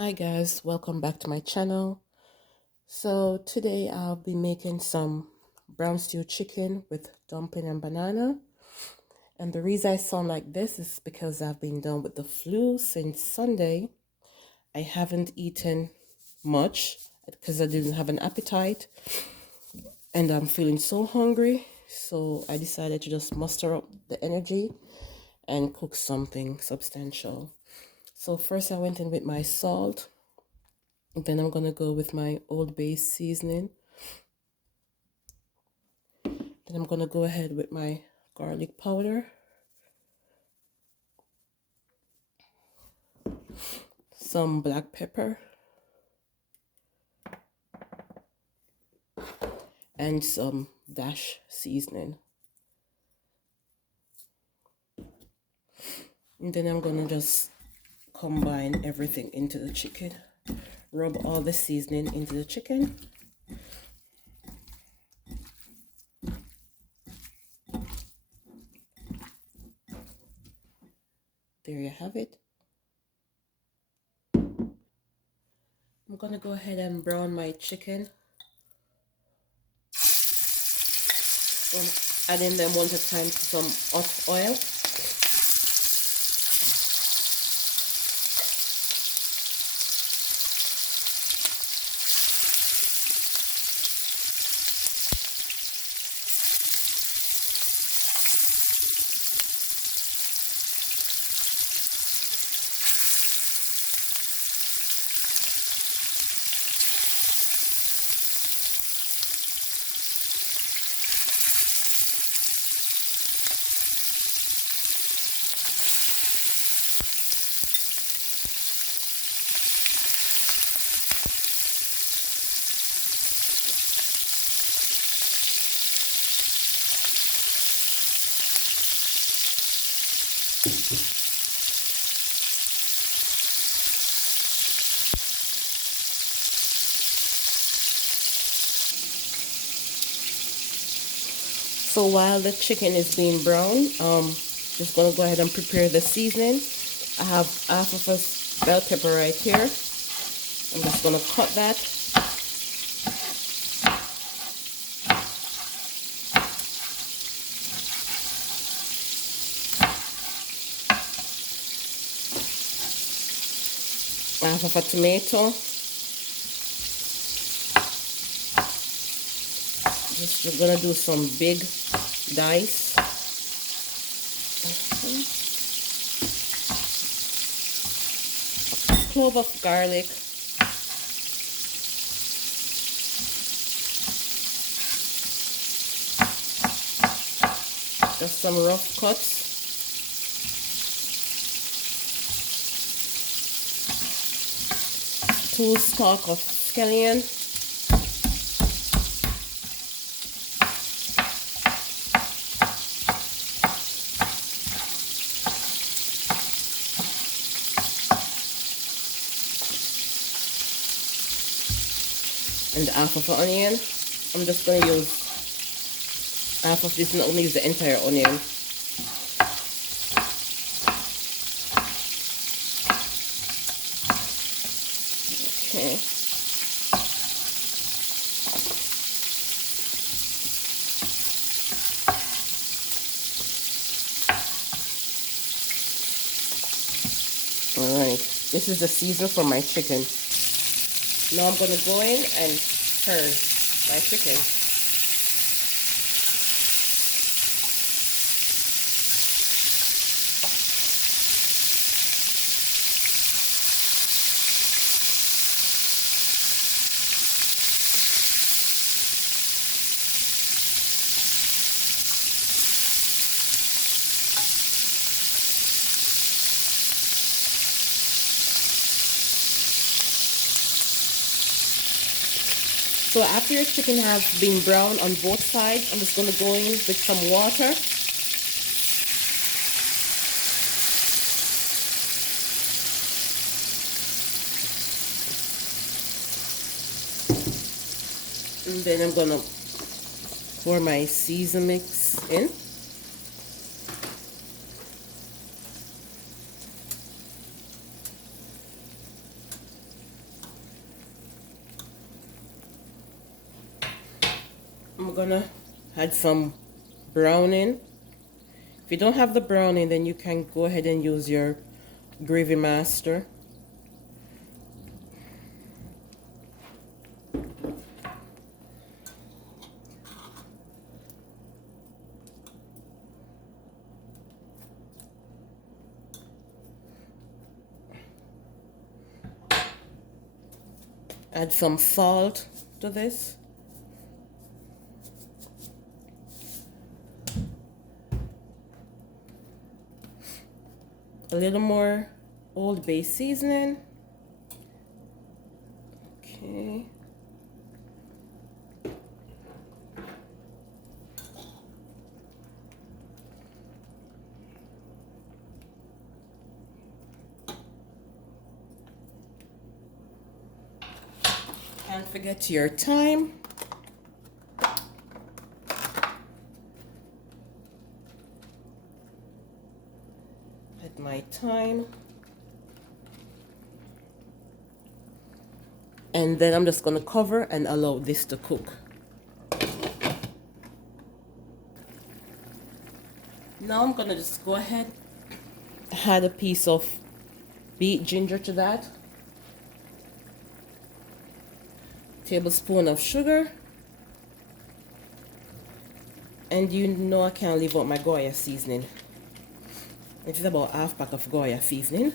Hi guys, welcome back to my channel. So today I'll be making some brown stew chicken with dumpling and banana. And the reason I sound like this is because I've been down with the flu since Sunday. I haven't eaten much because I didn't have an appetite and I'm feeling so hungry. So I decided to just muster up the energy and cook something substantial. So first I went in with my salt. Then I'm gonna go with my Old Bay seasoning. Then I'm gonna go ahead with my garlic powder, some black pepper, and some dash seasoning. And then I'm gonna just combine everything into the chicken. Rub all the seasoning into the chicken. There you have it. I'm gonna go ahead and brown my chicken. So I'm adding them one at a time to some hot oil. So while the chicken is being browned, just gonna go ahead and prepare the seasoning. I have half of a bell pepper right here. I'm just gonna cut that. Half of a tomato. Just we're gonna do some big dice. Clove of garlic. Just some rough cuts. 2 stalks of scallion. And half of an onion. I'm just going to use half of this and only use the entire onion. Okay. Alright, this is the season for my chicken. Now I'm going to go in and turn my chicken. So after your chicken has been browned on both sides, I'm just going to go in with some water. And then I'm going to pour my season mix in. gonna add some browning. If you don't have the browning, then you can go ahead and use your gravy master. Add some salt to this. A little more Old Bay seasoning. Okay. Can't forget your thyme. Add my thyme. And then I'm just going to cover and allow this to cook. Now I'm going to just go ahead, add a piece of beet ginger to that. Tablespoon of sugar. And you know I can't leave out my Goya seasoning. It is about half pack of Goya seasoning.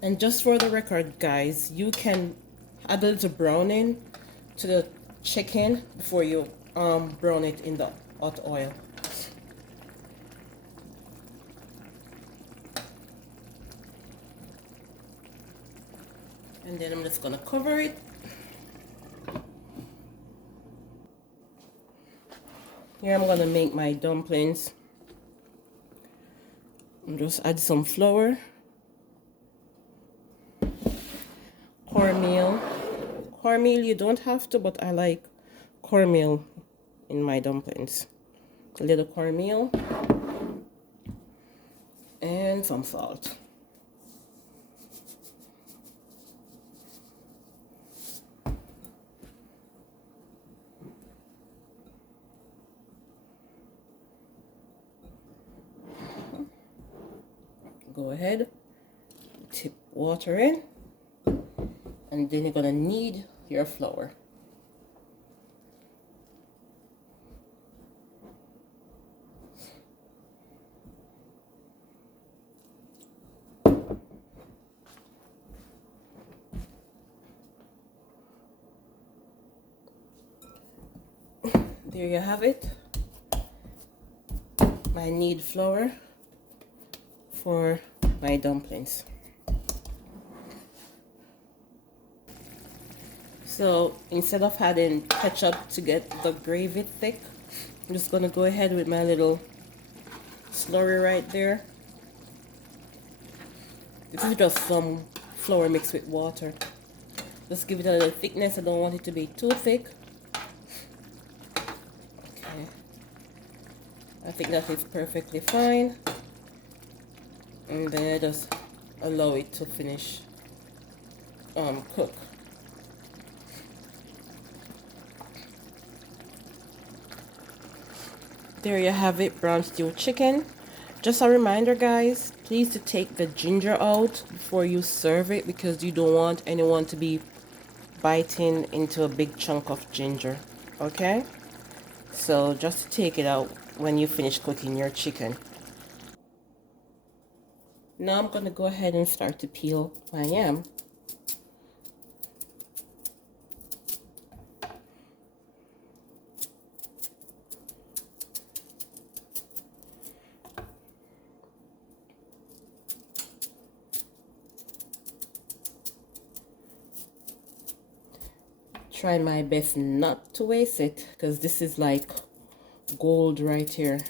And just for the record, guys, you can add a little browning to the chicken before you brown it in the hot oil. And then I'm just gonna cover it. Here I'm gonna make my dumplings. And just add some flour. Cornmeal. Cornmeal you don't have to, but I like cornmeal in my dumplings. A little cornmeal. And some salt. Go ahead, tip water in, and then you're gonna knead your flour. There you have it, my knead flour for my dumplings. So instead of adding ketchup to get the gravy thick, I'm just gonna go ahead with my little slurry right there. This is just some flour mixed with water. Just give it a little thickness. I don't want it to be too thick. Okay, I think that is perfectly fine. And then I just allow it to finish cook. There you have it, brown stew chicken. Just a reminder, guys, please to take the ginger out before you serve it, because you don't want anyone to be biting into a big chunk of ginger. Okay, so just take it out when you finish cooking your chicken. Now I'm going to go ahead and start to peel my yam. Try my best not to waste it, because this is like gold right here.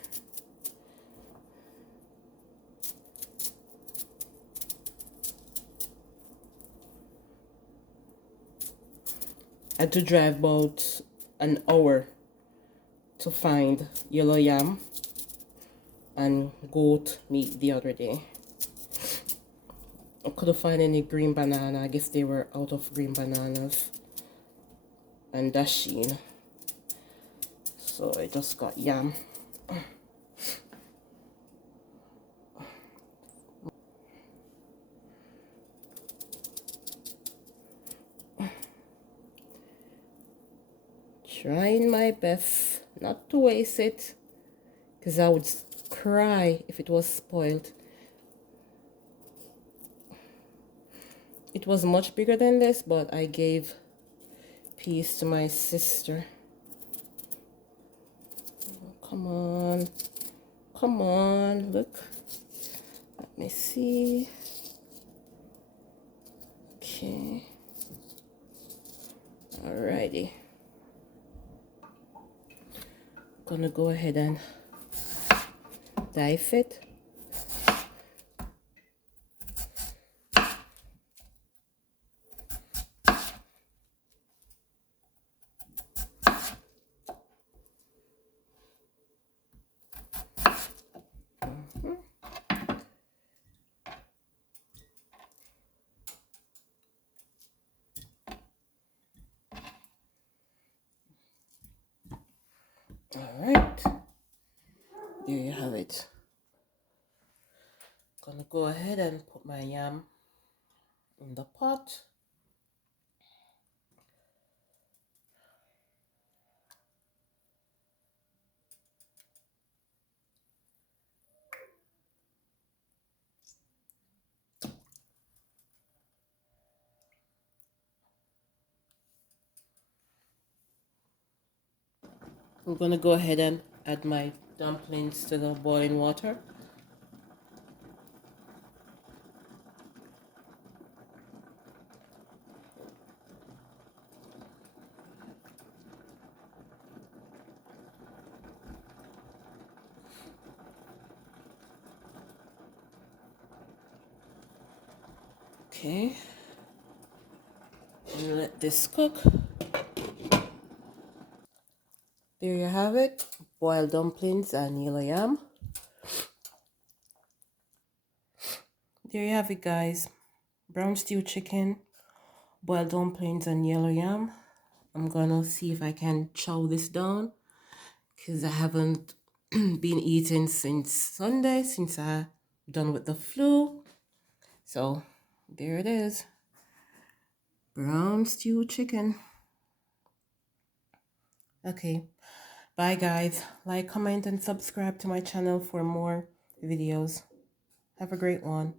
I had to drive about an hour to find yellow yam and goat meat the other day. I couldn't find any green banana. I guess they were out of green bananas and dasheen. So I just got yam. Trying my best not to waste it, because I would cry if it was spoiled. It was much bigger than this, but I gave piece to my sister. Come on. Come on, look. Let me see. Okay. Alrighty. Gonna go ahead and dice it. Alright. There you have it. Gonna go ahead and put my yam in the pot. I'm gonna go ahead and add my dumplings to the boiling water. Okay. And let this cook. There you have it. Boiled dumplings and yellow yam. There you have it, guys. Brown stew chicken, boiled dumplings and yellow yam. I'm gonna see if I can chow this down, because I haven't been eating since Sunday, since I done with the flu. So there it is. Brown stew chicken. Okay. Bye guys. Like, comment, and subscribe to my channel for more videos. Have a great one.